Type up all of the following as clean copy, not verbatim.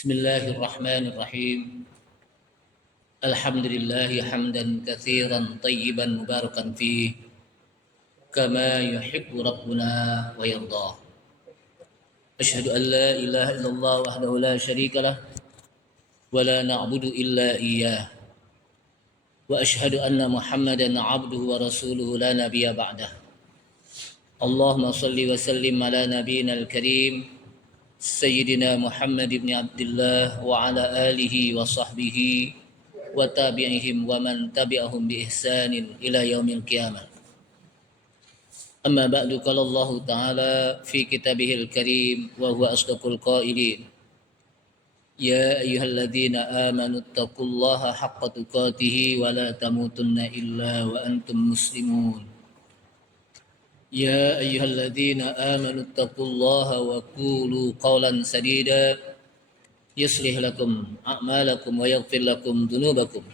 Bismillahirrahmanirrahim. Alhamdulillah hamdan katsiran tayyiban mubarakan fih kama yuhibbu rabbuna wa yardah. Asyhadu an la ilaha illallah wahdahu la syarika lah wa la na'budu illa iyyah. Wa asyhadu anna Muhammadan 'abduhu wa rasuluhu la nabiyya ba'dah. Allahumma shalli wa sallim ala nabiyyina al-karim Sayyidina Muhammad ibn Abdullah wa ala alihi wa sahbihi wa tabi'ihim wa man tabi'ahum bi ihsanin ila yaumil qiyamah. Amma ba'du, qala Allah Ta'ala fi kitabihil karim wa huwa asdaqul qailin. Ya ayyuhalladzina amanu taqullaha haqqa tuqatih wa la tamutunna illa wa antum muslimun. يا أيها الذين آمنوا اتقوا الله وقولوا قولا سديدا يصلح لكم أعمالكم ويغفر لكم ذنوبكم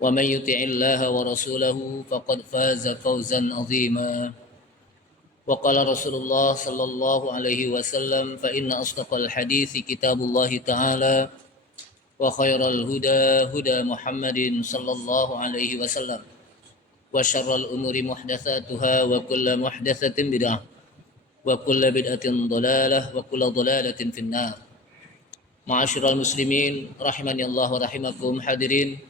ومن يطع الله ورسوله فقد فاز فوزا عظيما. وقال رسول الله صلى الله عليه وسلم فإن أصدق الحديث كتاب الله تعالى وخير الهدى هدى محمد صلى الله عليه وسلم وشر الأمور محدثاتها وكل محدثة بدعة وكل بدعة ضلالة وكل ضلالة في النار. Ma'asyiral muslimin rahimani Allah wa rahimakum, hadirin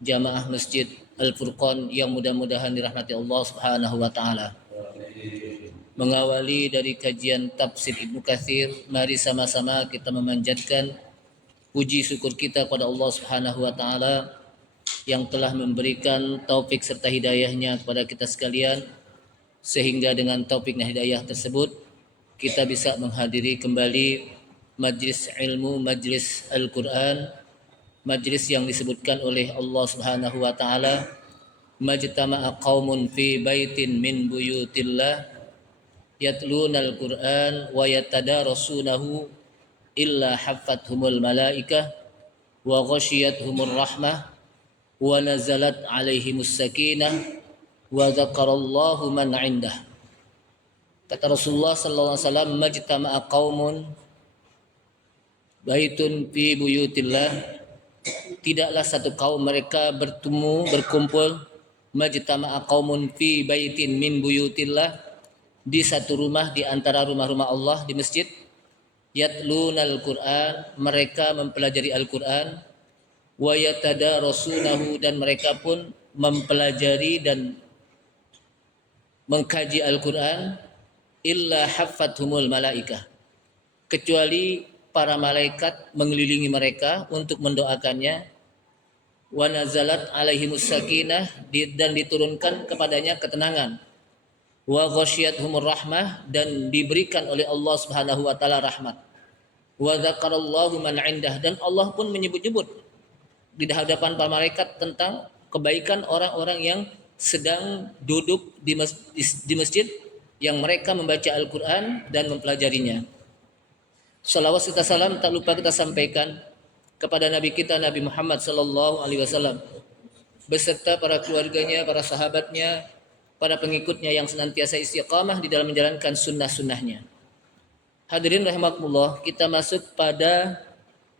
jamaah Masjid Al-Furqan yang mudah-mudahan dirahmati Allah Subhanahu wa taala. Mengawali dari kajian tafsir Ibnu Katsir, mari sama-sama kita memanjatkan puji syukur kita kepada Allah Subhanahu wa taala yang telah memberikan taufik serta hidayahnya kepada kita sekalian, sehingga dengan taufik dan hidayah tersebut kita bisa menghadiri kembali majlis ilmu, majlis Al-Quran, majlis yang disebutkan oleh Allah Subhanahu wa taala, majtama'a qaumun fi baitin min buyutillah yatluna al-Quran wa yatadarasunahu illa haffathumul malaikah wa ghasyiyatuhumur rahmah wa nazalat alaihimus sakinah wa dzakarallahu man 'indah. Kata Rasulullah sallallahu alaihi wasallam, majtama'a qaumun baitun fi buyutillah, tidaklah satu kaum mereka berkumpul, majtama'a qaumun fi baitin min buyutillah, di satu rumah di antara rumah-rumah Allah, di masjid, yatlunal Qur'an, mereka mempelajari Al-Qur'an, wa yatadarasunahu, dan mereka pun mempelajari dan mengkaji Al-Quran, illa haffathumul malaikah, kecuali para malaikat mengelilingi mereka untuk mendoakannya, wa nazalat alaihimus sakinah, dan diturunkan kepadanya ketenangan, wa ghasyiyatuhumur rahmah, dan diberikan oleh Allah Subhanahu wa taala rahmat, wa dzakarallahu man 'indah, dan Allah pun menyebut-nyebut di hadapan para malaikat tentang kebaikan orang-orang yang sedang duduk di masjid yang mereka membaca Al-Quran dan mempelajarinya. Salawat serta salam tak lupa kita sampaikan kepada Nabi kita, Nabi Muhammad sallallahu alaihi wasallam, beserta para keluarganya, para sahabatnya, para pengikutnya yang senantiasa istiqamah di dalam menjalankan sunnah-sunnahnya. Hadirin rahimakumullah, kita masuk pada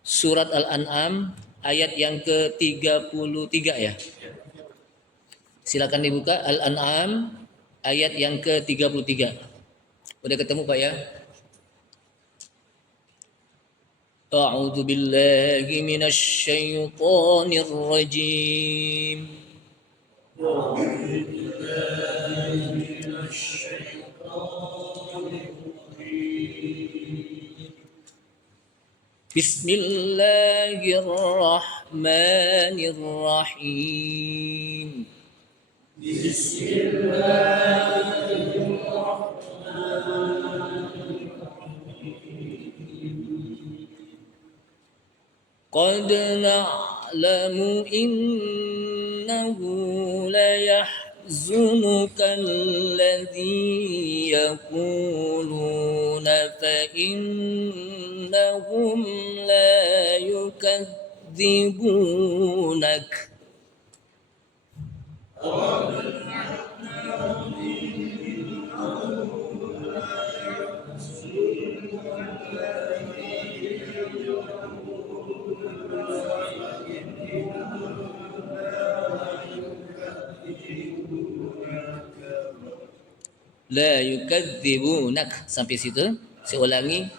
surat Al-An'am ayat yang ke-33 ya. Silakan dibuka Al-An'am ayat yang ke-33. Udah ketemu Pak ya? A'udzu billahi minasy syaithanir rajim. A'udzu billahi minasy syaithanir rajim. Bismillahirrahmanirrahim. Qad na'lamu innahu la yahzunuka alladhi yaquluna fa innahum la yukadzibunak. La yukadzibunak. Sampai situ. Saya ulangi.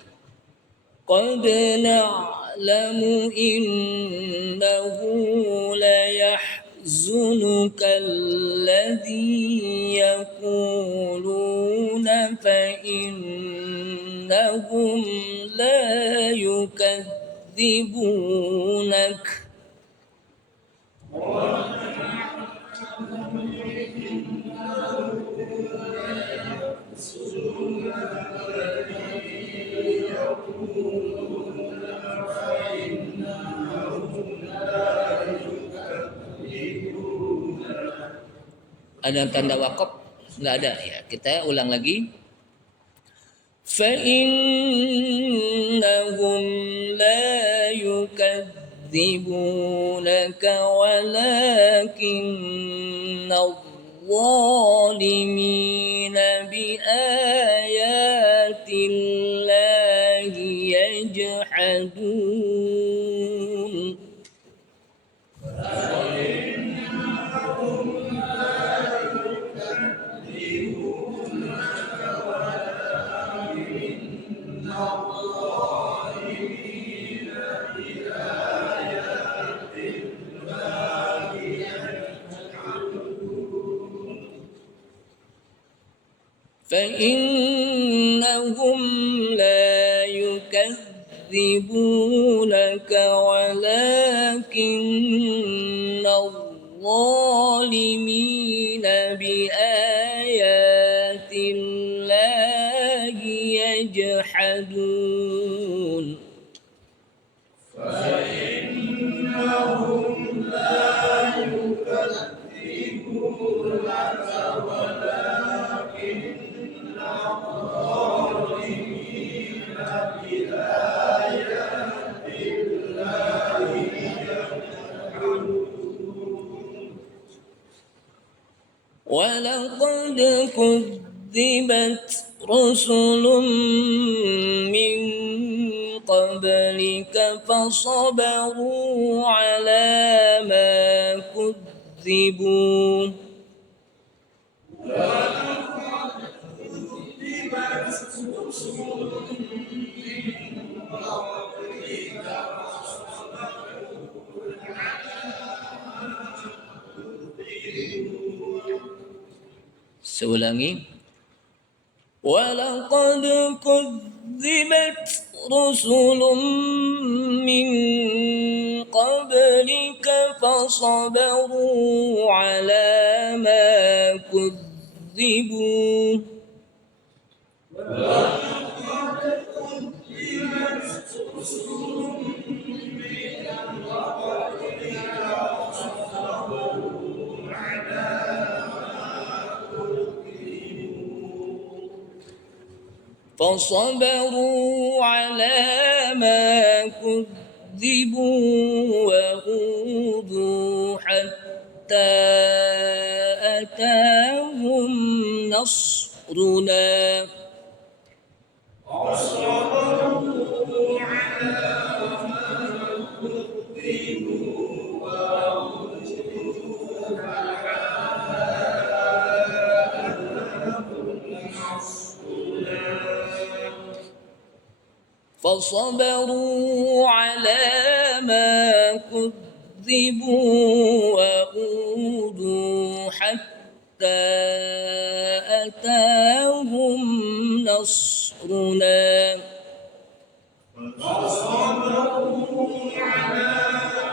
Qad na'lamu innahu la yahzunuka alladhi yaquluna fa innahum la yukadzibunak. Ada tanda wakaf? Enggak ada ya. Kita ulang lagi. Fa innahum la yukadzibunaka walakinna adh-dhalimina bi ayatillahi yajhadun. فإنهم لا يكذبونك ولكن الظالمين بآيات الله يجحدون. فإنهم لا يكذبونك ولكن ولقد كذبت رسل من قبلك فصبروا على ما كذبوا Seulangi. Walaqad kudzibat rusulun min qablika fasabaru ala ma kudzibu. فصبروا على ما كذبوا وأوذوا حتى أتاهم نصرنا فصبروا على ما كذبوا وأوذوا حتى فصبروا على ما كذبوا وأوذوا حتى أتاهم نصرنا فصبروا على ما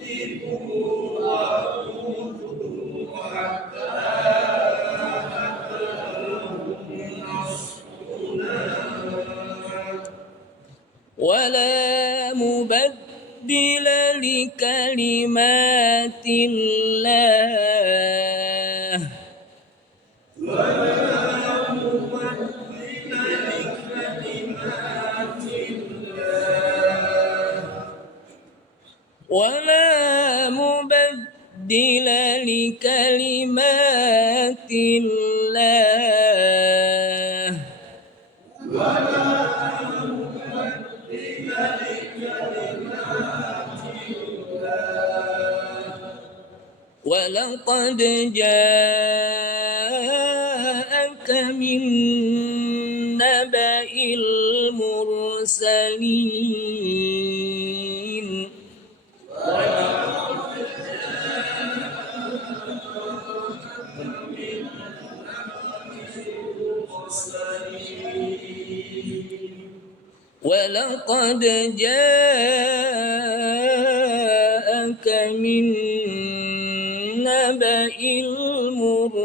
كذبوا وأوذوا حتى ولا مبدل لكلمات الله ولا مبدل لكلمات الله ولا مبدل لكلمات الله ولا مبدل ولقد جاءك من نبأ المرسلين ولقد جاءك من نبأ المرسلين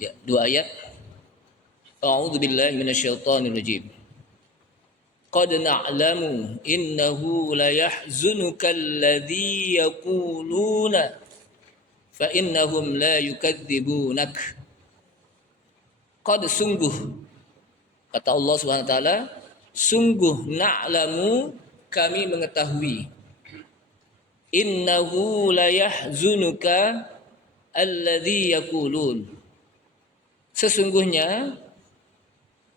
ya, dua ayat. A'udzu billahi minasyaitonir rajim. Qad na'lamu innahu la yahzunuka alladhi yaquluna fa innahum la yukadzibunak. Qad sungguh kata Allah Subhanahu wa taala, sungguh na'lamu kami mengetahui. Innahu la yahzunuka alladhi yaqulun. Sesungguhnya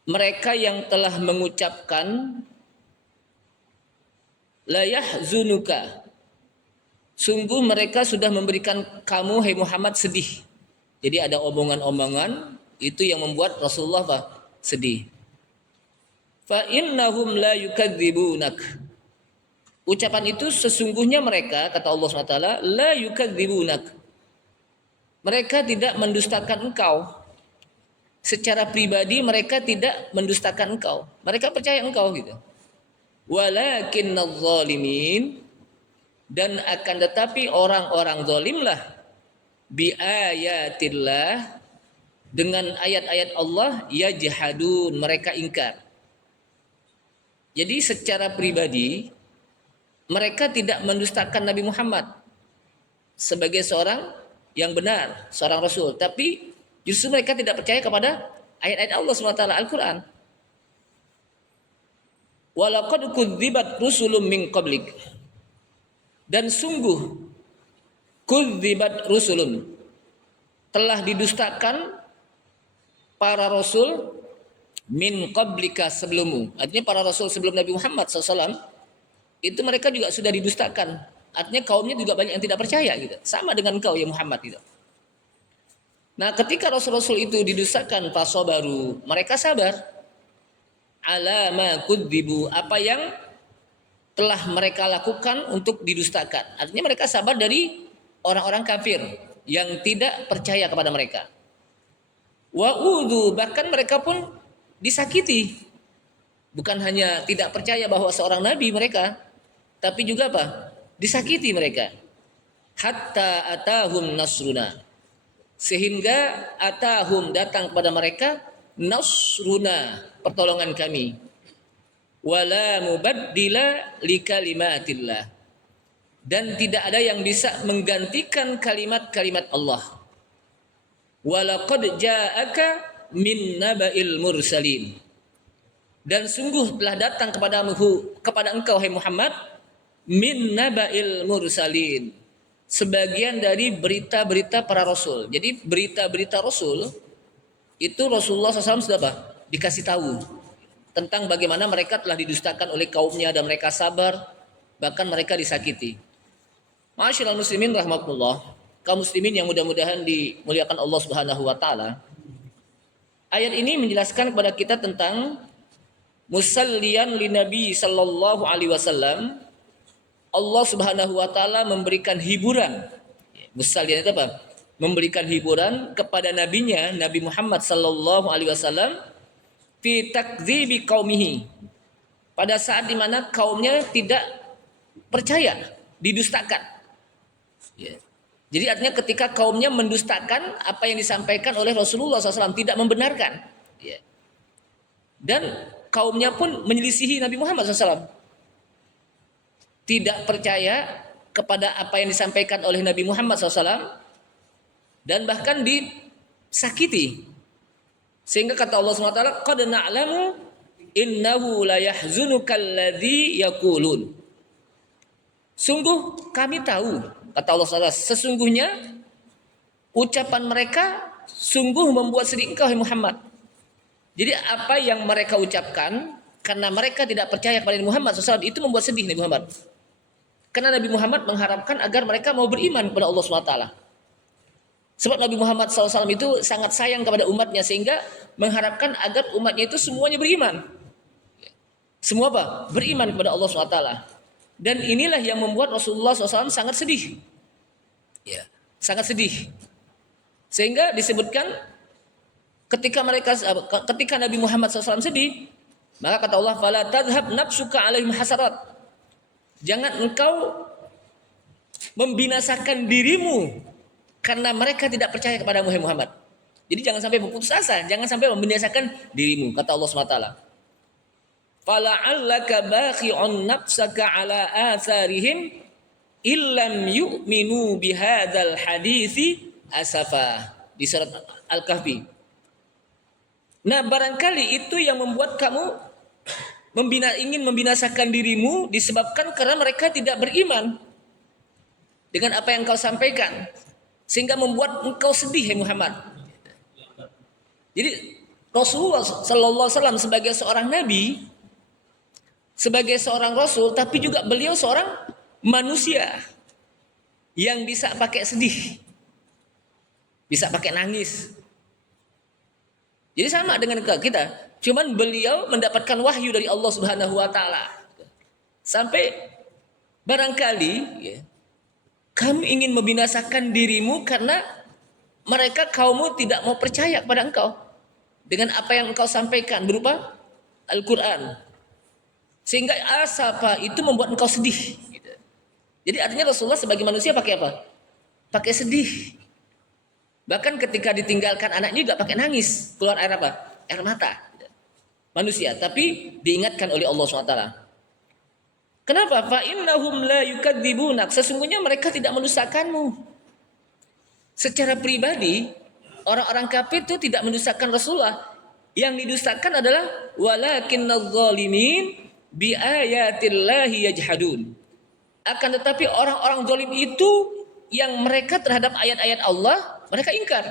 mereka yang telah mengucapkan la yahzunuka, sungguh mereka sudah memberikan kamu, hai Muhammad, sedih. Jadi ada omongan-omongan itu yang membuat Rasulullah sedih. Fa innahum la yukadzibunak. Ucapan itu sesungguhnya mereka, kata Allah SWT, la yukadzibunak. Mereka tidak mendustakan engkau. Secara pribadi mereka tidak mendustakan engkau. Mereka percaya engkau gitu. Walakinnadz zalimin, dan akan tetapi orang-orang zalimlah bi ayatillah, dengan ayat-ayat Allah, yajhadun, mereka ingkar. Jadi secara pribadi mereka tidak mendustakan Nabi Muhammad sebagai seorang yang benar, seorang rasul, tapi justru mereka tidak percaya kepada ayat-ayat Allah SWT, Al-Quran. Walaqad kudzibat rusulun min qablik, dan sungguh kudzibat rusulun, telah didustakan para rasul min qablika, sebelummu. Artinya para rasul sebelum Nabi Muhammad SAW itu mereka juga sudah didustakan. Artinya kaumnya juga banyak yang tidak percaya gitu. Sama dengan kau ya Muhammad gitu. Nah, ketika rasul-rasul itu didustakan, fasabaru, mereka sabar. Ala ma kudzibu, apa yang telah mereka lakukan untuk didustakan. Artinya mereka sabar dari orang-orang kafir yang tidak percaya kepada mereka. Wa udhu, bahkan mereka pun disakiti. Bukan hanya tidak percaya bahwa seorang nabi mereka, tapi juga apa? Disakiti mereka. Hatta atahum nasruna, sehingga atahum, datang kepada mereka, nasruna, pertolongan kami. Wala mubaddila likalimatillah, dan tidak ada yang bisa menggantikan kalimat-kalimat Allah. Walaqad ja'aka min naba'il mursalin, dan sungguh telah datang kepada engkau hai Muhammad, min naba'il mursalin, sebagian dari berita-berita para rasul. Jadi berita-berita rasul itu Rasulullah SAW sudah apa? Dikasih tahu tentang bagaimana mereka telah didustakan oleh kaumnya dan mereka sabar, bahkan mereka disakiti. Ma'asyiral muslimin rahmatullah, kaum muslimin yang mudah-mudahan dimuliakan Allah Subhanahu wa taala. Ayat ini menjelaskan kepada kita tentang musalliyan li Nabi sallallahu alaihi wasallam. Allah Subhanahu wa taala memberikan hiburan. Musalliyan itu apa? Memberikan hiburan kepada nabinya, Nabi Muhammad sallallahu alaihi wasallam, fi takdzibi qaumihi, pada saat di mana kaumnya tidak percaya, didustakan. Ya. Jadi artinya ketika kaumnya mendustakan apa yang disampaikan oleh Rasulullah SAW, tidak membenarkan. Ya. Dan kaumnya pun menyelisihi Nabi Muhammad SAW. Tidak percaya kepada apa yang disampaikan oleh Nabi Muhammad SAW. Dan bahkan disakiti. Sehingga kata Allah SWT, qad na'lamu innahu la yahzunukal ladzi yaqulun. Sungguh kami tahu, kata Allah Taala, sesungguhnya ucapan mereka sungguh membuat sedih engkau, Muhammad. Jadi apa yang mereka ucapkan karena mereka tidak percaya kepada Muhammad SAW itu membuat sedih Nabi Muhammad. Karena Nabi Muhammad mengharapkan agar mereka mau beriman kepada Allah SWT. Sebab Nabi Muhammad SAW itu sangat sayang kepada umatnya sehingga mengharapkan agar umatnya itu semuanya beriman. Semua apa? Beriman kepada Allah SWT. Dan inilah yang membuat Rasulullah SAW sangat sedih. Ya, sangat sedih. Sehingga disebutkan ketika Nabi Muhammad SAW sedih, maka kata Allah, "Fala tadhhab nafsuka 'alaihim hasarat." Jangan engkau membinasakan dirimu karena mereka tidak percaya kepada Muhammad. Jadi jangan sampai berputus asa, jangan sampai membinasakan dirimu, kata Allah SWT. "Fala'allaka bakhi'un nafsaka 'ala atharihim illam yu'minu bihadzal haditsi asafa." Di surat Al-Kahfi. Nah, barangkali itu yang membuat kamu ingin membinasakan dirimu disebabkan karena mereka tidak beriman dengan apa yang kau sampaikan, sehingga membuat engkau sedih, Muhammad. Jadi Rasulullah Sallallahu Alaihi Wasallam sebagai seorang nabi, sebagai seorang rasul, tapi juga beliau seorang manusia yang bisa pakai sedih, bisa pakai nangis. Jadi sama dengan kita, cuman beliau mendapatkan wahyu dari Allah Subhanahu wa taala. Sampai barangkali ya, kamu ingin membinasakan dirimu karena mereka kaummu tidak mau percaya kepada engkau dengan apa yang engkau sampaikan berupa Al-Qur'an. Sehingga asafa itu membuat engkau sedih. Jadi artinya Rasulullah sebagai manusia pakai apa? Pakai sedih. Bahkan ketika ditinggalkan anaknya juga pakai nangis, keluar air apa? Air mata. Manusia, tapi diingatkan oleh Allah SWT. Kenapa? Fa innahum la yukadzibunak. Sesungguhnya mereka tidak mendustakanmu. Secara pribadi, orang-orang kafir itu tidak mendustakan Rasulullah. Yang didustakan adalah walakinnadz zalimin bi ayatillahi yajhadun. Akan tetapi orang-orang zalim itu yang mereka terhadap ayat-ayat Allah mereka ingkar.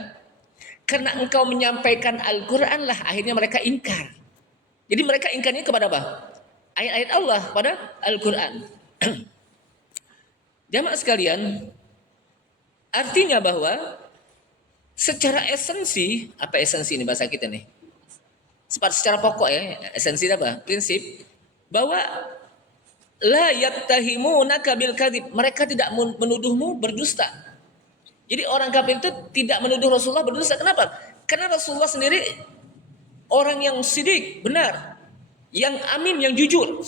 Karena engkau menyampaikan Al-Quran lah akhirnya mereka ingkar. Jadi mereka ingkarnya kepada apa? Ayat-ayat Allah pada Al-Quran. Jamaah sekalian, artinya bahwa secara esensi, apa esensi ini bahasa kita nih? Secara pokok ya, esensi apa? Prinsip bahwa la yattahimunaka bil kadzib. Mereka tidak menuduhmu berdusta. Jadi orang kafir itu tidak menuduh Rasulullah berdusta. Kenapa? Karena Rasulullah sendiri orang yang sidik, benar, yang amin, yang jujur.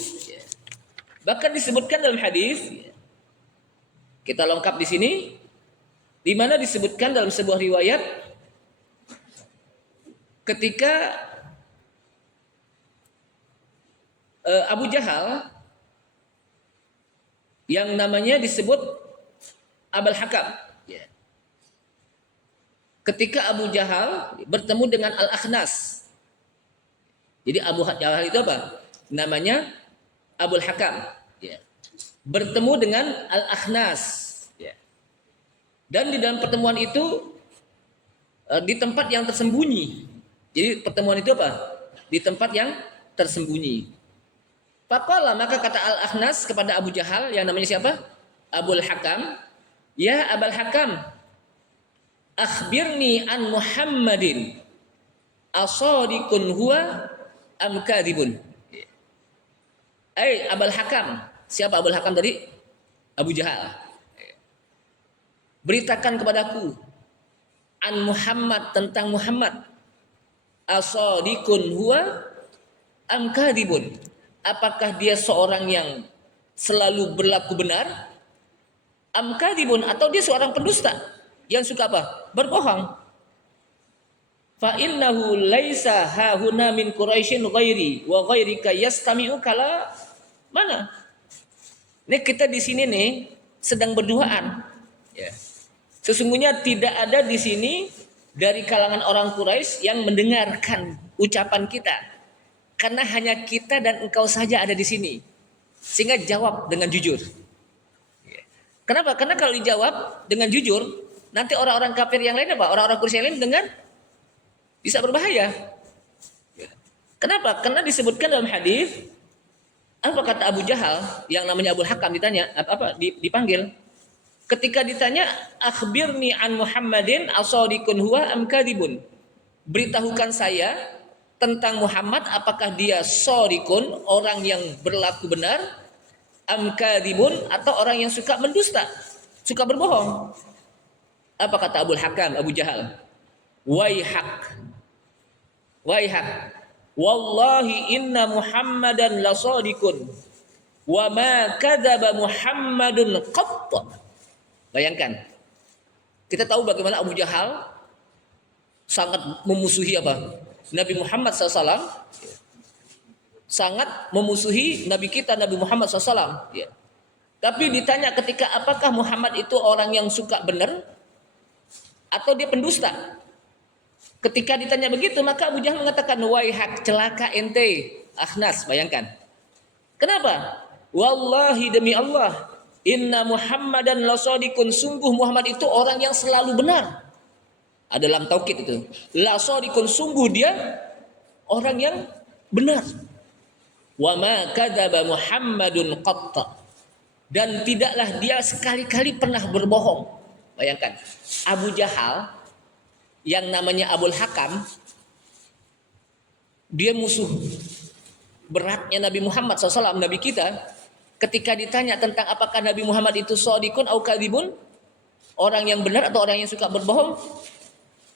Bahkan disebutkan dalam hadis, kita lengkap di sini, di mana disebutkan dalam sebuah riwayat ketika Abu Jahal yang namanya disebut Abul Hakam. Ketika Abu Jahal bertemu dengan Al-Akhnas. Jadi Abu Jahal itu apa? Namanya Abul Hakam. Ya. Bertemu dengan Al-Akhnas. Ya. Dan di dalam pertemuan itu di tempat yang tersembunyi. Jadi pertemuan itu apa? Di tempat yang tersembunyi. Faqala, maka kata Al-Akhnas kepada Abu Jahal yang namanya siapa? Abul Hakam. Ya Abul Hakam, akhbirni an Muhammadin asadiqun huwa am kadhibun. Abul Hakam. Siapa Abul Hakam tadi? Abu Jahal. Beritakan kepadaku an Muhammad, tentang Muhammad. Asadiqun huwa am kadhibun. Apakah dia seorang yang selalu berlaku benar? Am kadhibun, atau dia seorang pendusta yang suka apa? Berbohong. Fa innahu laisa hahuna min Quraisyin ghairi wa ghairika yastami'u kala mana? Ini kita di sini nih sedang berduaan. Ya. Sesungguhnya tidak ada di sini dari kalangan orang Quraisy yang mendengarkan ucapan kita. Karena hanya kita dan engkau saja ada di sini. Sehingga jawab dengan jujur. Kenapa? Karena kalau dijawab dengan jujur, nanti orang-orang kafir yang lain apa? Orang-orang Quraisy yang lain dengan bisa berbahaya. Kenapa? Karena disebutkan dalam hadis, apa kata Abu Jahal yang namanya Abu Hakam ditanya, dipanggil. Ketika ditanya, akhbirni an Muhammadin asadiqun huwa am kadhibun. Beritahukan saya tentang Muhammad, apakah dia shadiqun, orang yang berlaku benar, am kadhibun, atau orang yang suka mendusta, suka berbohong. Apa kata Abu Hakam, Abu Jahal? Waihak. Waihak. Wallahi inna Muhammadan la shadiqun wa ma kadzaba Muhammadun qatt. Bayangkan. Kita tahu bagaimana Abu Jahal sangat memusuhi apa? Nabi Muhammad SAW. Sangat memusuhi Nabi kita Nabi Muhammad SAW. Ya. Tapi ditanya ketika apakah Muhammad itu orang yang suka benar atau dia pendusta? Ketika ditanya begitu, maka Abu Jahal mengatakan, waihak, celaka ente, Akhnas. Bayangkan. Kenapa? Wallahi demi Allah, inna Muhammadan lasadiqun, sungguh Muhammad itu orang yang selalu benar. Ada dalam taukid itu. Lasadiqun, sungguh dia orang yang benar. Wa ma kadzaba Muhammadun qatta, dan tidaklah dia sekali-kali pernah berbohong. Bayangkan, Abu Jahal yang namanya Abul Hakam, dia musuh beratnya Nabi Muhammad SAW, Nabi kita. Ketika ditanya tentang apakah Nabi Muhammad itu shadiqun au kadhibun, orang yang benar atau orang yang suka berbohong,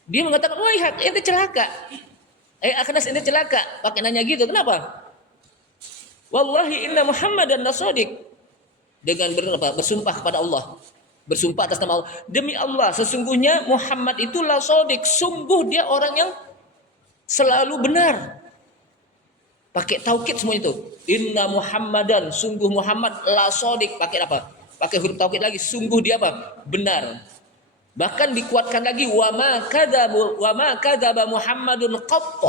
dia mengatakan, wah ente celaka, Akhnas ente celaka. Pakai nanya gitu, kenapa? Wallahi inna Muhammadan lasadiq, dengan bersumpah kepada Allah, bersumpah atas nama Allah, demi Allah sesungguhnya Muhammad itu lasadiq, sungguh dia orang yang selalu benar. Pakai taukid semua itu. Inna Muhammadan, sungguh Muhammad lasadiq, pakai apa? Pakai huruf taukid lagi, sungguh dia apa? Benar. Bahkan dikuatkan lagi, wa ma kadzaba Muhammadun qatt,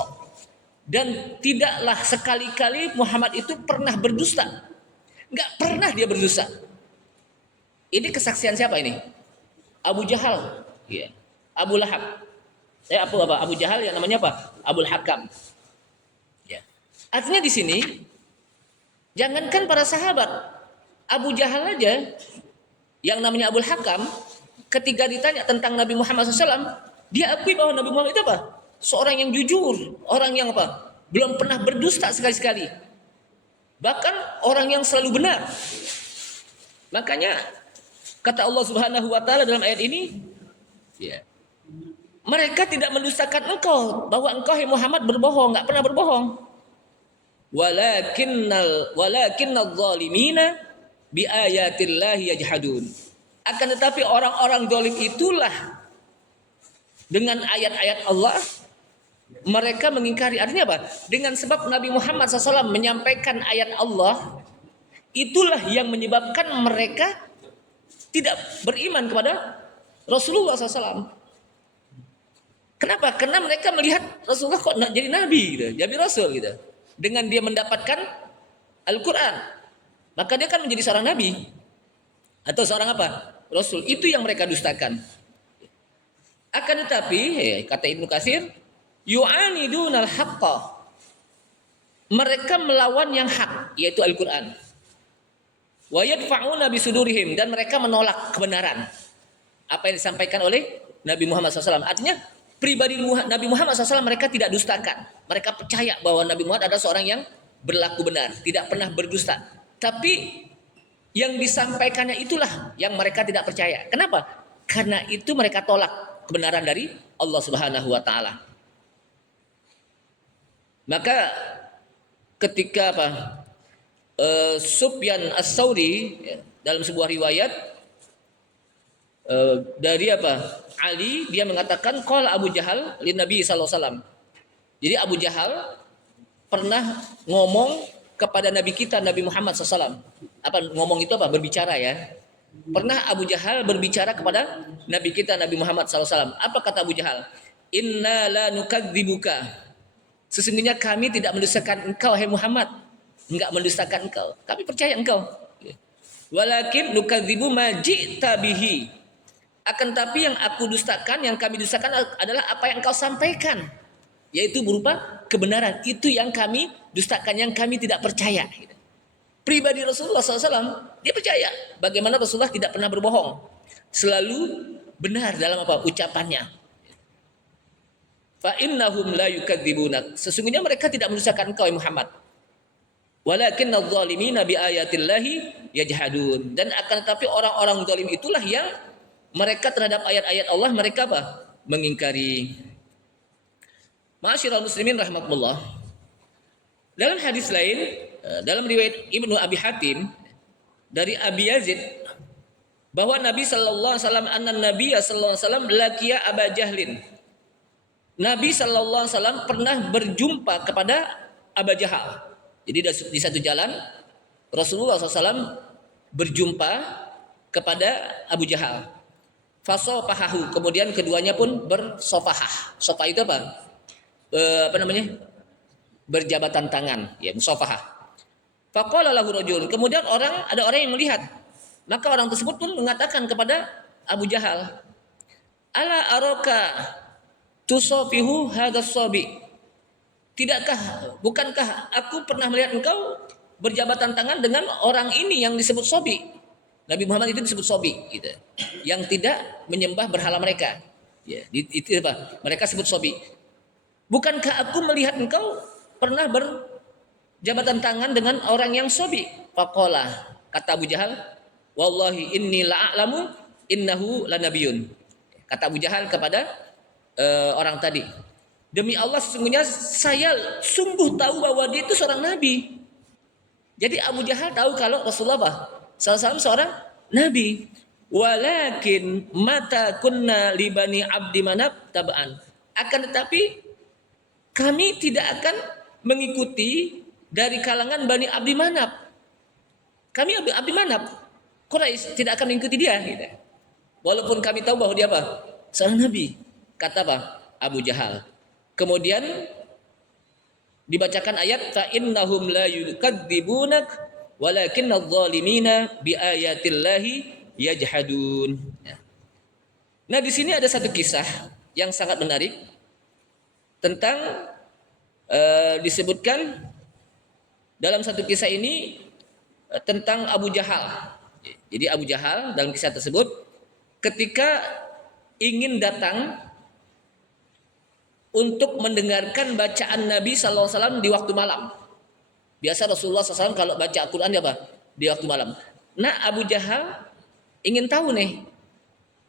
dan tidaklah sekali-kali Muhammad itu pernah berdusta. Enggak pernah dia berdusta. Ini kesaksian siapa ini? Abu Jahal, ya. Abu Lahab. Abu Jahal yang namanya apa? Abul Hakam. Ya. Artinya di sini, jangankan para sahabat, Abu Jahal aja yang namanya Abul Hakam, ketika ditanya tentang Nabi Muhammad SAW, dia akui bahwa Nabi Muhammad itu apa? Seorang yang jujur, orang yang apa? Belum pernah berdusta sekali-sekali. Bahkan orang yang selalu benar. Makanya kata Allah Subhanahu wa taala dalam ayat ini, ya. Mereka tidak mendustakan engkau, bahwa engkau Muhammad berbohong, enggak pernah berbohong. Walakinnal zalimina bi ayatillahi yajhadun. Akan tetapi orang-orang zalim itulah dengan ayat-ayat Allah mereka mengingkari. Artinya apa? Dengan sebab Nabi Muhammad SAW menyampaikan ayat Allah, itulah yang menyebabkan mereka tidak beriman kepada Rasulullah SAW. Kenapa? Karena mereka melihat Rasulullah kok jadi nabi gitu, jadi rasul gitu. Dengan dia mendapatkan Al-Quran, maka dia kan menjadi seorang nabi atau seorang apa? Rasul. Itu yang mereka dustakan. Akan tetapi, kata Ibnu Katsir, yu'anidunal haqqa, mereka melawan yang hak, yaitu Al-Quran. Wa yadfa'una bisudurihim, dan mereka menolak kebenaran apa yang disampaikan oleh Nabi Muhammad SAW. Artinya pribadi Nabi Muhammad SAW mereka tidak dustakan. Mereka percaya bahwa Nabi Muhammad adalah seorang yang berlaku benar, tidak pernah berdusta. Tapi yang disampaikannya itulah yang mereka tidak percaya. Kenapa? Karena itu mereka tolak kebenaran dari Allah Subhanahu wa taala. Maka ketika Sufyan Ats-Tsauri, dalam sebuah riwayat dari Ali, dia mengatakan qala Abu Jahal lin Nabi sallallahu alaihi wasallam. Jadi Abu Jahal pernah ngomong kepada Nabi kita Nabi Muhammad SAW. Ngomong itu berbicara ya. Pernah Abu Jahal berbicara kepada Nabi kita Nabi Muhammad SAW. Apa kata Abu Jahal? Inna la nukadzibuka, Sesungguhnya kami tidak mendustakan engkau, hai Muhammad. Enggak mendustakan engkau. Kami percaya engkau. Walakin nukadzibu ma ji'ta bihi. Akan tapi yang aku dustakan, yang kami dustakan adalah apa yang engkau sampaikan. Yaitu berupa kebenaran. Itu yang kami dustakan, yang kami tidak percaya. Pribadi Rasulullah SAW, dia percaya bagaimana Rasulullah tidak pernah berbohong. Selalu benar dalam apa? Ucapannya. Fa innahum la yukadzibunak. Sesungguhnya mereka tidak mendustakan engkau, Muhammad. Walakinnadz zalimina bi ayatillahi yajhadun. Dan akan tetapi orang-orang zalim itulah yang mereka terhadap ayat-ayat Allah mereka apa? Mengingkari. Ma'asyiral muslimin rahimakumullah. Dalam hadis lain, dalam riwayat Ibnu Abi Hatim dari Abi Yazid bahwa Nabi sallallahu alaihi wasallam Nabi sallallahu alaihi wasallam laqiya Aba Jahlin. Nabi sallallahu alaihi wasallam pernah berjumpa kepada Aba Jahal. Jadi di satu jalan Rasulullah SAW berjumpa kepada Abu Jahal. Fasofahahu, kemudian keduanya pun bersofahah. Sofa itu apa? Apa namanya? Berjabatan tangan, ya, musafahah. Faqala lahu rajul, kemudian ada orang yang melihat. Maka orang tersebut pun mengatakan kepada Abu Jahal, "Ala araka tusafihu hadas sabi?" Bukankah aku pernah melihat engkau berjabatan tangan dengan orang ini yang disebut Sobi? Nabi Muhammad itu disebut Sobi, gitu. Yang tidak menyembah berhala mereka. Ya, itu apa? Mereka sebut Sobi. Bukankah aku melihat engkau pernah berjabatan tangan dengan orang yang Sobi? Faqala, kata Abu Jahal, wallahi inni la'alamu innahu lanabiyun. Kata Abu Jahal kepada orang tadi, demi Allah sesungguhnya saya sungguh tahu bahwa dia itu seorang nabi. Jadi Abu Jahal tahu kalau Rasulullah SAW seorang nabi. Walakin mata kunna li bani Abdi Manaf taba'an. Akan tetapi kami tidak akan mengikuti dari kalangan Bani Abdi Manaf. Kami Abdi Manaf, Quraisy tidak akan mengikuti dia, gitu. Walaupun kami tahu bahwa dia apa? Seorang nabi. Kata apa? Abu Jahal. Kemudian dibacakan ayat fa innahum la yukadzibunak walakinnadz zalimina bi ayatillahi yajhadun. Nah, di sini ada satu kisah yang sangat menarik tentang disebutkan dalam satu kisah ini tentang Abu Jahal. Jadi Abu Jahal dalam kisah tersebut ketika ingin datang untuk mendengarkan bacaan Nabi SAW di waktu malam. Biasa Rasulullah SAW kalau baca Al-Quran apa? Di waktu malam. Nah, Abu Jahal ingin tahu nih,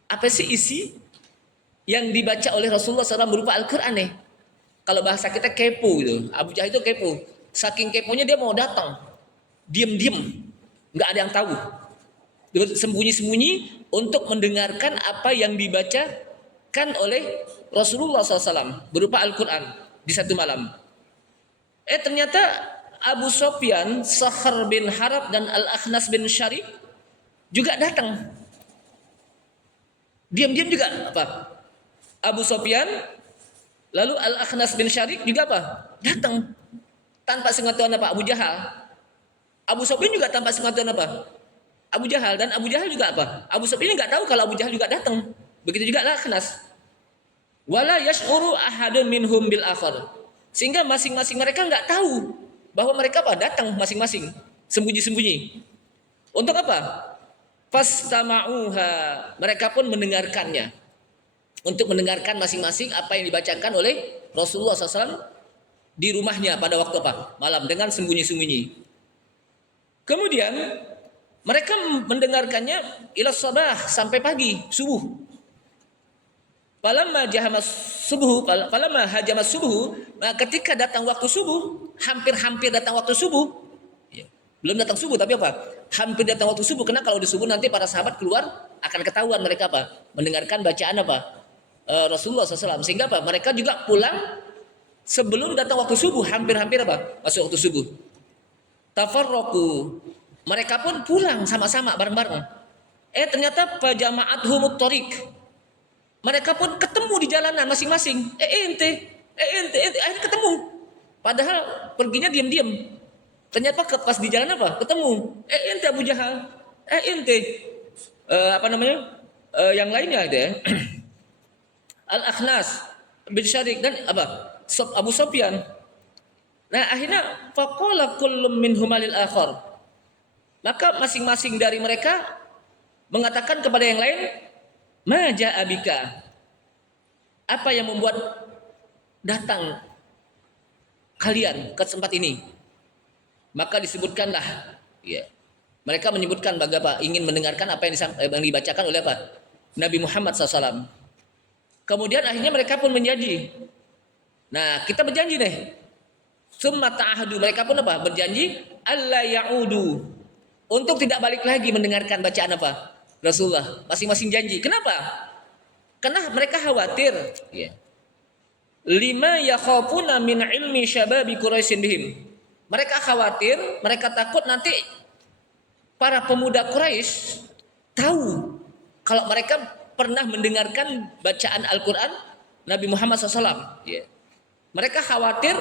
apa sih isi yang dibaca oleh Rasulullah SAW berupa Al-Quran nih. Kalau bahasa kita kepo gitu. Abu Jahal itu kepo. Saking keponya dia mau datang. Diam-diam. Nggak ada yang tahu. Sembunyi-sembunyi untuk mendengarkan apa yang dibacakan oleh Rasulullah SAW berupa Al-Quran di satu malam. Ternyata Abu Sufyan, Sakhar bin Harab dan Al-Akhnas bin Syarif juga datang. Diam-diam juga apa? Abu Sufyan, lalu Al-Akhnas bin Syarif juga apa? Datang. Tanpa sepengetahuan apa? Abu Jahal. Abu Sufyan juga tanpa sepengetahuan apa? Abu Jahal. Dan Abu Jahal juga apa? Abu Sufyan nggak tahu kalau Abu Jahal juga datang. Begitu juga Al-Akhnas. Wala yash'uru ahadun minhum bil akhar. Sehingga masing-masing mereka nggak tahu bahwa mereka apa? Datang masing-masing, sembunyi-sembunyi. Untuk apa? Fastama'uha. Mereka pun mendengarkannya. Untuk mendengarkan masing-masing apa yang dibacakan oleh Rasulullah SAW di rumahnya pada waktu apa? Malam, dengan sembunyi-sembunyi. Kemudian mereka mendengarkannya ila sabah, sampai pagi, subuh. Falamma hajamas subuh, ketika datang waktu subuh, hampir datang waktu subuh. Ya, belum datang subuh tapi apa? Hampir datang waktu subuh, karena kalau di subuh nanti para sahabat keluar akan ketahuan mereka apa? Mendengarkan bacaan apa? Rasulullah SAW. Sehingga apa? Mereka juga pulang sebelum datang waktu subuh, hampir apa? Masuk waktu subuh. Tafarraqu. Mereka pun pulang sama-sama bareng-bareng. Ternyata fajama'athumut thariq. Mereka pun ketemu di jalanan masing-masing. Ente, akhirnya ketemu. Padahal perginya diam-diam. Ternyata pas di jalan apa? Ketemu. Ente Abu Jahal. Ente apa namanya? Yang lainnya ada ya. Al-Akhnas bin Syariq dan apa? Abu Sufyan. Nah, akhirnya faqala kullum minhum lil akhar. Maka masing-masing dari mereka mengatakan kepada yang lain, "Ma ja'a bika?" Apa yang membuat datang kalian ke tempat ini? Maka disebutkanlah, ya. Mereka menyebutkan bagaimana ingin mendengarkan apa yang dibacakan oleh apa? Nabi Muhammad SAW. Kemudian akhirnya mereka pun menjanji. Nah, kita berjanji deh. Summa ta'ahadu, mereka pun apa? Berjanji alla ya'udu, untuk tidak balik lagi mendengarkan bacaan apa? Rasulullah. Masing-masing janji. Kenapa? Karena mereka khawatir, ya. Lima yakhafuna min ilmi syababi Quraisyin bihim. Mereka khawatir, mereka takut nanti para pemuda Quraisy tahu kalau mereka pernah mendengarkan bacaan Al-Quran Nabi Muhammad SAW. Ya. Mereka khawatir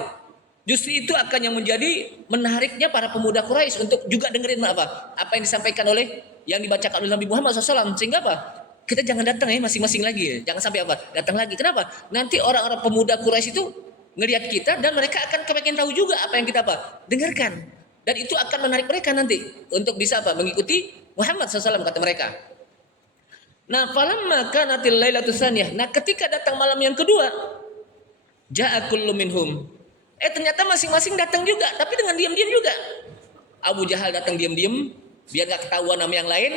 justru itu akan yang menjadi menariknya para pemuda Quraisy untuk juga dengerin apa yang disampaikan oleh yang dibacakan oleh Nabi Muhammad SAW. Sehingga apa? Kita jangan datang ya masing-masing lagi ya. Jangan sampai apa? Datang lagi. Kenapa? Nanti orang-orang pemuda Quraisy itu ngelihat kita dan mereka akan kepengen tahu juga apa yang kita apa? Dengarkan. Dan itu akan menarik mereka nanti untuk bisa apa? Mengikuti Muhammad SAW, kata mereka. Nah, falamma kanatil lailatus tsaniyah. Nah, ketika datang malam yang kedua, ja'a kullu minhum. Ternyata masing-masing datang juga, tapi dengan diam-diam juga. Abu Jahal datang diam-diam biar enggak ketahuan sama yang lain.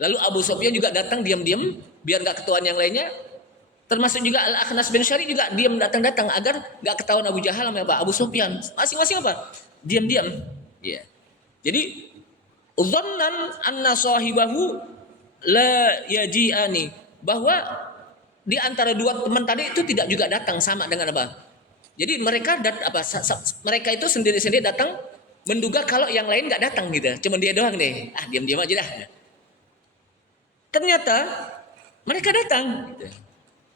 Lalu Abu Sufyan juga datang diam-diam biar enggak ketahuan yang lainnya. Termasuk juga Al-Akhnas bin Syariq juga diam datang-datang agar enggak ketahuan Abu Jahal sama Abu Sufyan. Masing-masing apa? Diam-diam. Ya. Jadi dhannan anna sahibahu la yaji'ani, bahwa di antara dua teman tadi itu tidak juga datang sama dengan apa? Jadi mereka mereka itu sendiri-sendiri datang menduga kalau yang lain nggak datang gitu. Cuma dia doang nih. Diam-diam aja dah. Ternyata mereka datang gitu.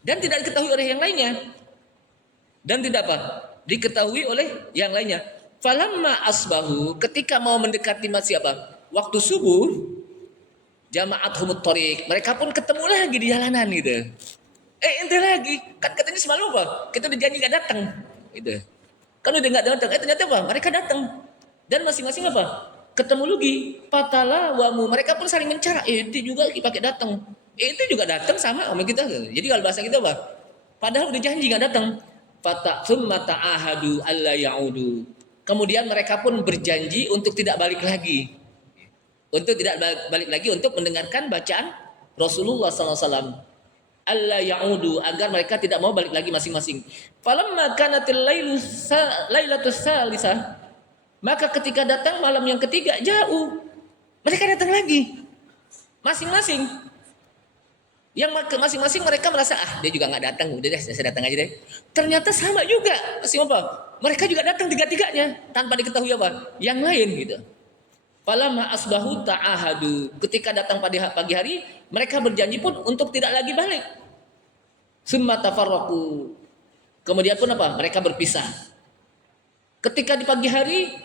Dan tidak diketahui oleh yang lainnya. Dan tidak apa? Diketahui oleh yang lainnya. Falamma asbahu, ketika mau mendekati siapa? Waktu subuh, jama'athumut thariq, mereka pun ketemu lagi di jalanan gitu. Ente lagi, kan katanya semalam apa? Kita udah janji gak datang gitu. Kan udah gak datang. Ternyata apa? Mereka datang. Dan masing-masing apa? Ketemu lagi. Patala wamu, mereka pun saling mencara. Ente juga pakai datang. Ente juga datang sama sama kita. Jadi kalau bahasa kita apa? Padahal udah janji gak datang. Fata summa ta'ahadu alla ya'udu. Kemudian mereka pun berjanji untuk tidak balik lagi. Untuk tidak balik lagi untuk mendengarkan bacaan Rasulullah SAW. Alla ya'udu, agar mereka tidak mau balik lagi masing-masing. Falamma kanatil lailatus salisah, maka ketika datang malam yang ketiga, jauh. Mereka datang lagi. Masing-masing. Yang masing-masing mereka merasa dia juga nggak datang, udah deh saya datang aja deh. Ternyata sama juga, mereka juga datang tiga-tiganya tanpa diketahui apa yang lain gitu. Falamma asbahu ta'ahadu, ketika datang pada pagi hari mereka berjanji pun untuk tidak lagi balik. Summa tafarraqu, kemudian pun apa? Mereka berpisah. Ketika di pagi hari,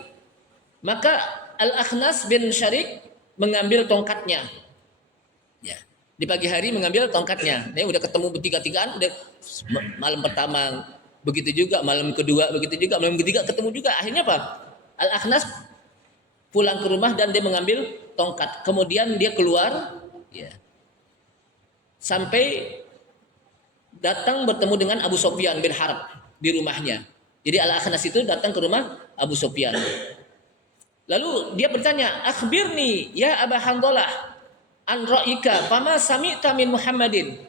maka Al-Akhnas bin Syariq mengambil tongkatnya. Ya. Di pagi hari mengambil tongkatnya. Udah ketemu bertiga-tigaan, udah malam pertama begitu juga, malam kedua begitu juga, malam ketiga ketemu juga. Akhirnya apa? Al-Akhnas pulang ke rumah dan dia mengambil tongkat. Kemudian dia keluar, ya, sampai datang bertemu dengan Abu Sufyan bin Harb di rumahnya. Jadi Al-Akhnas itu datang ke rumah Abu Sufyan. Lalu dia bertanya, "Akhbirni ya Aba Handalah an ra'ika fama sami'ta min Muhammadin."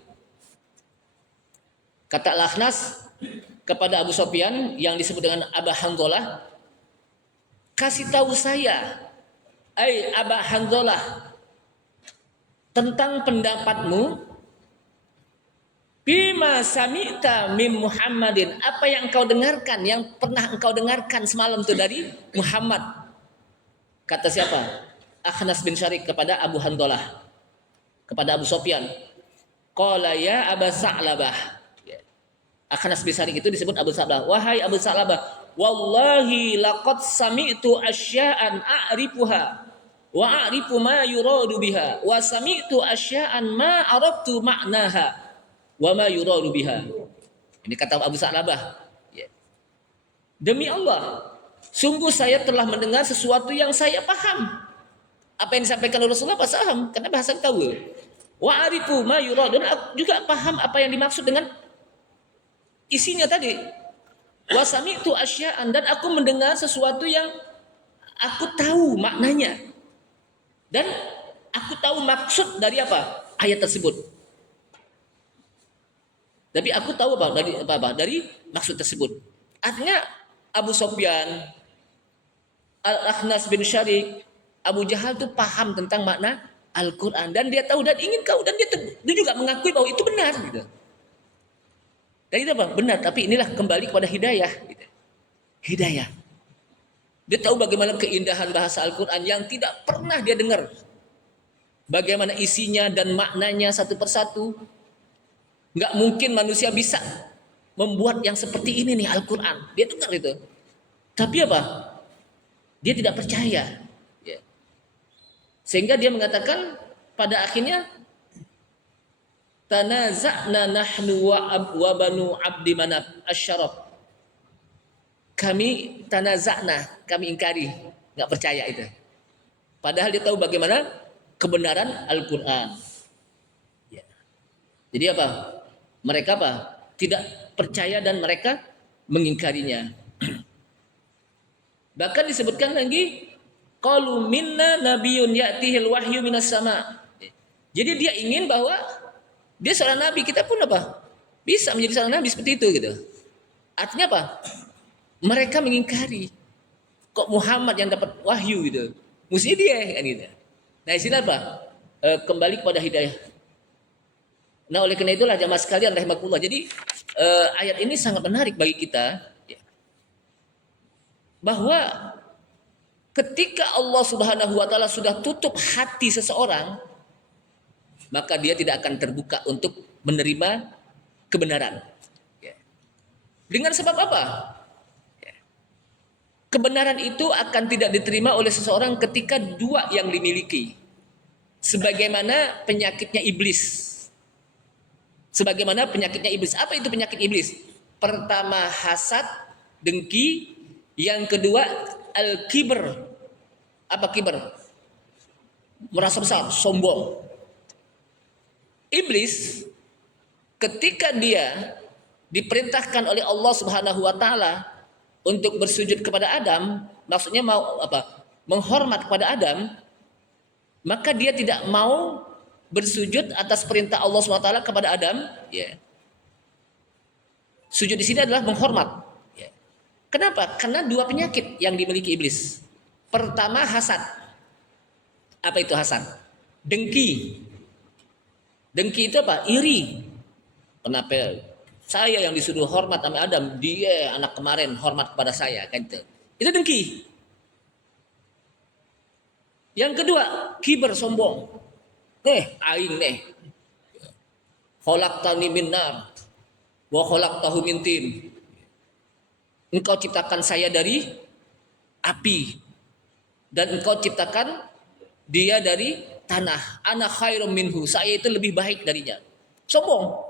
Kata Al-Akhnas kepada Abu Sufyan yang disebut dengan Aba Handalah, "Kasih tahu saya, Aba Handalah, tentang pendapatmu bima sami'ta min Muhammadin, apa yang engkau dengarkan, yang pernah engkau dengarkan semalam itu dari Muhammad." Kata siapa? Akhnas bin Syariq kepada Abu Handalah, kepada Abu Sufyan. Qala ya Aba Sa'labah. Akhnas bin Syariq itu disebut Abu Sa'labah. Wahai Abu Sa'labah, wallahi laqad sami'tu asya'an a'rifuha wa a'rifu ma yuradu biha wa sami'tu asya'an ma arabtu ma'naha wa ma yuradu biha. Ini kata Abu Sa'labah. Ya. Demi Allah, sungguh saya telah mendengar sesuatu yang saya paham. Apa yang disampaikan oleh Rasulullah paham, karena bahasa tahu. Wa arifu ma yurad, dan aku juga paham apa yang dimaksud dengan isinya tadi. Wa sami'tu asya'an, dan aku mendengar sesuatu yang aku tahu maknanya. Dan aku tahu maksud dari apa ayat tersebut. Tapi aku tahu dari maksud tersebut. Artinya Abu Sufyan, Al-Akhnas bin Syarik, Abu Jahal tuh paham tentang makna Al-Quran dan dia tahu dan ingin tahu dan dia juga mengakui bahwa itu benar gitu. Dan itu apa? Benar, tapi inilah kembali kepada hidayah gitu. Hidayah. Dia tahu bagaimana keindahan bahasa Al-Quran yang tidak pernah dia dengar. Bagaimana isinya dan maknanya satu persatu. Nggak mungkin manusia bisa membuat yang seperti ini nih Al-Quran. Dia dengar itu. Tapi apa? Dia tidak percaya. Sehingga dia mengatakan pada akhirnya tanaza'na nahnu wa banu abdi manaf asyaraf. Kami tanaza'na, kami ingkari, enggak percaya itu. Padahal dia tahu bagaimana kebenaran Al-Qur'an. Ya. Jadi apa? Mereka apa? Tidak percaya dan mereka mengingkarinya. Bahkan disebutkan lagi qalu minna nabiyyun ya'tihil wahyu minas sama. Jadi dia ingin bahwa dia seorang nabi, kita pun apa? Bisa menjadi seorang nabi seperti itu gitu. Artinya apa? Mereka mengingkari. Kok Muhammad yang dapat wahyu gitu? Mesti dia kan gitu. Nah, di sini apa? Kembali kepada hidayah. Nah, oleh karena itulah jamaah sekalian rahimakumullah. Jadi ayat ini sangat menarik bagi kita bahwa ketika Allah Subhanahu wa taala sudah tutup hati seseorang, maka dia tidak akan terbuka untuk menerima kebenaran. Dengan sebab apa? Kebenaran itu akan tidak diterima oleh seseorang ketika dua yang dimiliki. Sebagaimana penyakitnya iblis. Sebagaimana penyakitnya iblis. Apa itu penyakit iblis? Pertama hasad, dengki. Yang kedua al-kibr. Apa kibr? Merasa besar, sombong. Iblis ketika dia diperintahkan oleh Allah Subhanahu wa taala untuk bersujud kepada Adam, maksudnya mau apa? Menghormat kepada Adam, maka dia tidak mau bersujud atas perintah Allah Subhanahu wa taala kepada Adam, ya. Sujud di sini adalah menghormat. Kenapa? Karena dua penyakit yang dimiliki iblis. Pertama hasad. Apa itu hasad? Dengki. Dengki itu apa? Iri. Kenapa saya yang disuruh hormat sama Adam, dia anak kemarin hormat kepada saya, kan itu. Itu dengki. Yang kedua, kiber, sombong. Aing khalaqtani min nar wa khalaqtahu min tin. Engkau ciptakan saya dari api dan engkau ciptakan dia dari tanah. Ana khairum minhu, saya itu lebih baik darinya. Sombong.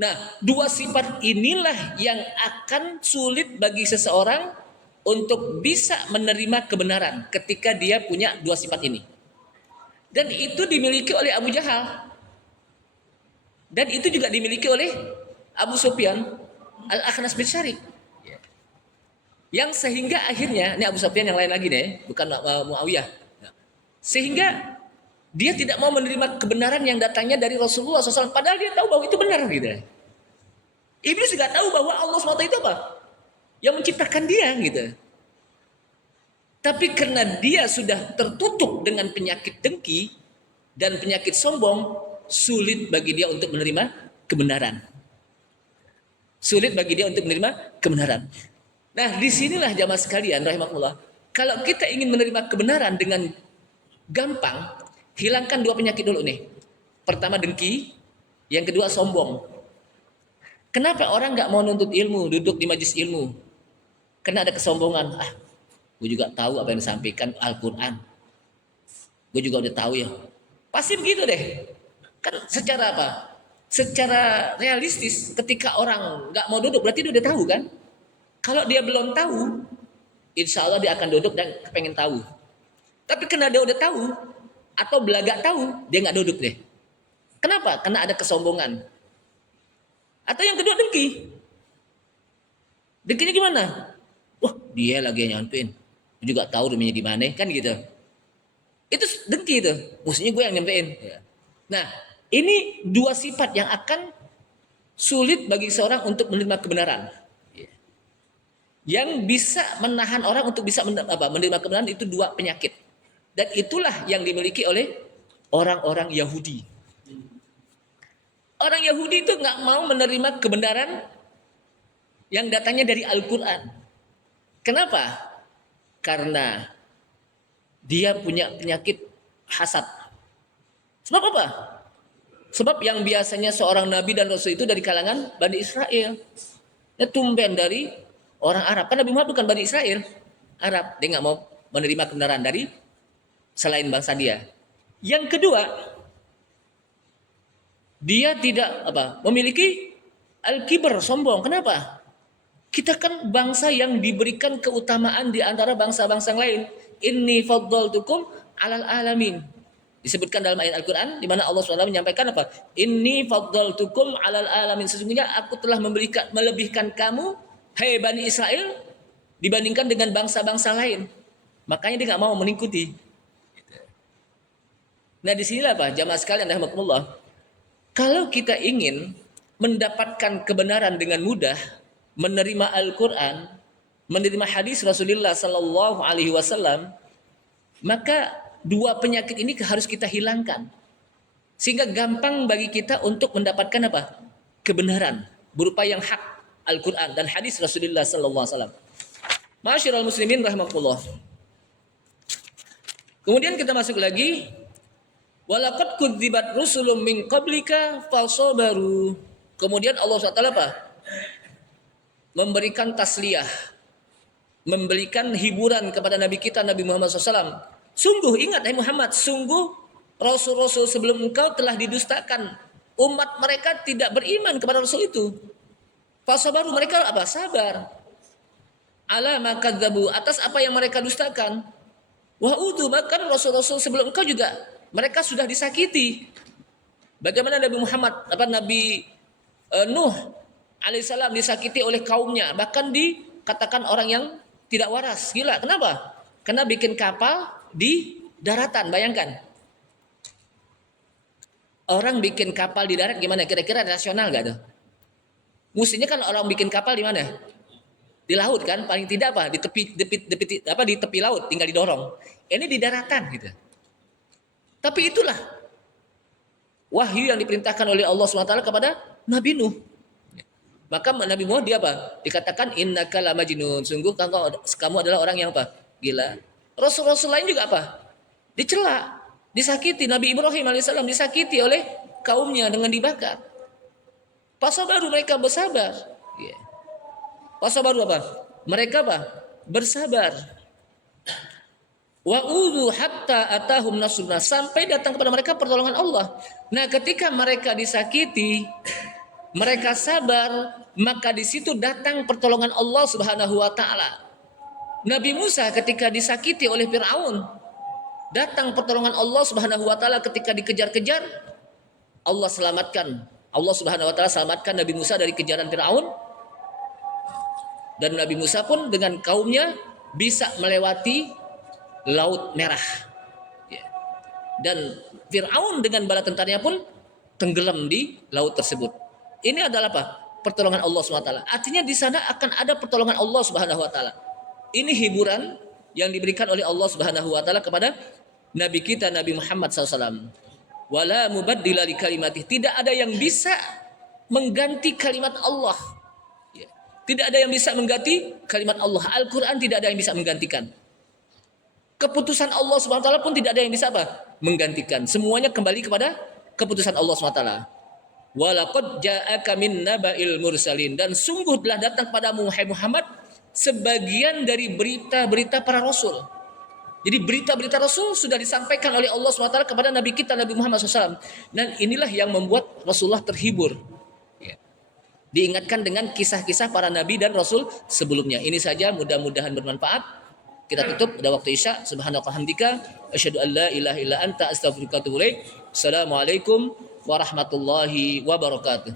Nah, dua sifat inilah yang akan sulit bagi seseorang untuk bisa menerima kebenaran ketika dia punya dua sifat ini. Dan itu dimiliki oleh Abu Jahal. Dan itu juga dimiliki oleh Abu Sufyan, Al-Akhnas bin Syarik. Yang sehingga akhirnya, ini Abu Sufyan yang lain lagi nih, bukan Muawiyah. Sehingga dia tidak mau menerima kebenaran yang datangnya dari Rasulullah SAW. Padahal dia tahu bahwa itu benar gitu. Iblis juga tahu bahwa Allah SWT itu apa? Yang menciptakan dia gitu. Tapi karena dia sudah tertutup dengan penyakit dengki dan penyakit sombong, sulit bagi dia untuk menerima kebenaran. Sulit bagi dia untuk menerima kebenaran. Nah, disinilah jamaah sekalian rahimakumullah. Kalau kita ingin menerima kebenaran dengan gampang, hilangkan dua penyakit dulu nih. Pertama dengki, yang kedua sombong. Kenapa orang nggak mau nuntut ilmu, duduk di majelis ilmu? Karena ada kesombongan. Gue juga tahu apa yang disampaikan Al-Quran. Gue juga udah tahu ya. Pasti begitu deh. Kan secara apa? Secara realistis, ketika orang nggak mau duduk, berarti dia udah tahu kan? Kalau dia belum tahu, insya Allah dia akan duduk dan pengen tahu. Tapi karena dia udah tahu, atau belagak tahu, dia nggak duduk deh. Kenapa? Karena ada kesombongan. Atau yang kedua dengki. Dengkinya gimana? Wah, dia lagi yang nyampein. Gue juga tahu rumahnya di mana, kan gitu. Itu dengki itu. Maksudnya gue yang nyampein. Nah, ini dua sifat yang akan sulit bagi seorang untuk menerima kebenaran. Yang bisa menahan orang untuk bisa menerima kebenaran itu dua penyakit. Dan itulah yang dimiliki oleh orang-orang Yahudi. Orang Yahudi itu nggak mau menerima kebenaran yang datangnya dari Al-Quran. Kenapa? Karena dia punya penyakit hasad. Sebab apa? Sebab yang biasanya seorang nabi dan rasul itu dari kalangan Bani Israel. Ya tumben dari orang Arab. Kan Nabi Muhammad bukan Bani Israel, Arab. Dia nggak mau menerima kebenaran dari selain bangsa dia. Yang kedua, dia tidak memiliki al-kibar, sombong. Kenapa? Kita kan bangsa yang diberikan keutamaan di antara bangsa-bangsa lain. Inni faddaltukum alal alamin. Disebutkan dalam ayat Al-Quran di mana Allah SWT menyampaikan apa? Inni faddaltukum alal alamin. Sesungguhnya aku telah melebihkan kamu, hai Bani Israel, dibandingkan dengan bangsa-bangsa lain. Makanya dia nggak mau mengikuti. Nah disinilah jamaah sekalian rahimakumullah. Kalau kita ingin mendapatkan kebenaran dengan mudah, menerima Al-Quran, menerima hadis Rasulullah Sallallahu Alaihi Wasallam, maka dua penyakit ini harus kita hilangkan, sehingga gampang bagi kita untuk mendapatkan kebenaran berupa yang hak Al-Quran dan hadis Rasulullah Sallallahu Alaihi Wasallam. Ma'asyiral muslimin rahimakumullah. Kemudian kita masuk lagi. Walaqad kudzibat rusulun min qablika fasabaru. Kemudian Allah SWT memberikan tasliyah, memberikan hiburan kepada Nabi kita Nabi Muhammad SAW. Sungguh ingat Muhammad, sungguh Rasul-Rasul sebelum engkau telah didustakan. Umat mereka tidak beriman kepada Rasul itu. Fasabaru, mereka sabar. Ala ma kadzabu, atas apa yang mereka dustakan. Wa udu, bahkan Rasul-Rasul sebelum engkau juga mereka sudah disakiti. Bagaimana Nabi Muhammad, Nabi Nuh alaihissalam disakiti oleh kaumnya, bahkan dikatakan orang yang tidak waras. Gila, kenapa? Karena bikin kapal di daratan. Bayangkan, orang bikin kapal di darat gimana? Kira-kira rasional gak tuh? Mestinya kan orang bikin kapal di mana? Di laut kan? Paling tidak di tepi laut, tinggal didorong. Ini di daratan gitu. Tapi itulah wahyu yang diperintahkan oleh Allah SWT kepada Nabi Nuh. Maka Nabi Muhammad dia dikatakan innaka lamajnun, sungguh kamu adalah orang yang gila. Rasul-rasul lain juga dicela, disakiti. Nabi Ibrahim alaihissalam disakiti oleh kaumnya dengan dibakar. Fasabaru, mereka bersabar. Fasabaru mereka bersabar. Wa udhu hatta atahum nasruna, sampai datang kepada mereka pertolongan Allah. Nah, ketika mereka disakiti, mereka sabar, maka di situ datang pertolongan Allah Subhanahu wa taala. Nabi Musa ketika disakiti oleh Firaun, datang pertolongan Allah Subhanahu wa taala ketika dikejar-kejar, Allah selamatkan. Allah Subhanahu wa taala selamatkan Nabi Musa dari kejaran Firaun. Dan Nabi Musa pun dengan kaumnya bisa melewati Laut Merah. Dan Fir'aun dengan bala tentaranya pun tenggelam di laut tersebut. Ini adalah pertolongan Allah SWT. Artinya di sana akan ada pertolongan Allah Subhanahu wa taala. Ini hiburan yang diberikan oleh Allah Subhanahu wa taala kepada Nabi kita Nabi Muhammad SAW. Wala mubaddila li kalimatih, tidak ada yang bisa mengganti kalimat Allah. Tidak ada yang bisa mengganti kalimat Allah. Al-Quran tidak ada yang bisa menggantikan. Keputusan Allah SWT pun tidak ada yang bisa menggantikan. Semuanya kembali kepada keputusan Allah SWT. Walaqad ja'aka min naba'il mursalin, dan sungguh telah datang padamu wahai Muhammad sebagian dari berita-berita para rasul. Jadi berita-berita Rasul sudah disampaikan oleh Allah SWT kepada Nabi kita, Nabi Muhammad SAW. Dan inilah yang membuat Rasulullah terhibur. Ya. Diingatkan dengan kisah-kisah para Nabi dan Rasul sebelumnya. Ini saja, mudah-mudahan bermanfaat. Kita tutup pada waktu Isya. Subhanallah hamdika. Asyhadu an la ilaha illa anta astaghfiruka wa atubu ilaik. Assalamualaikum warahmatullahi wabarakatuh.